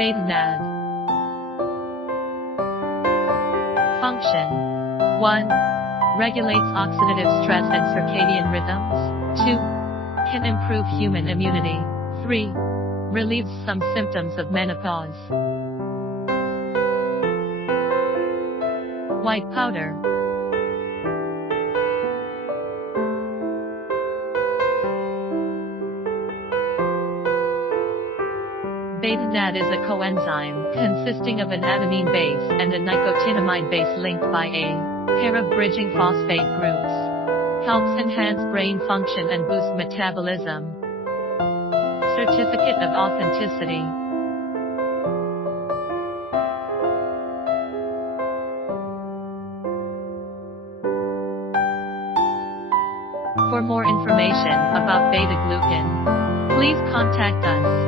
β-NAD. Function 1. Regulates oxidative stress and circadian rhythms. 2. Can improve human immunity. 3. Relieves some symptoms of menopause. White powder. Beta-NAD is a coenzyme consisting of an adenine base and a nicotinamide base linked by a pair of bridging phosphate groups. Helps enhance brain function and boost metabolism. Certificate of authenticity. For more information about beta-glucan, please contact us.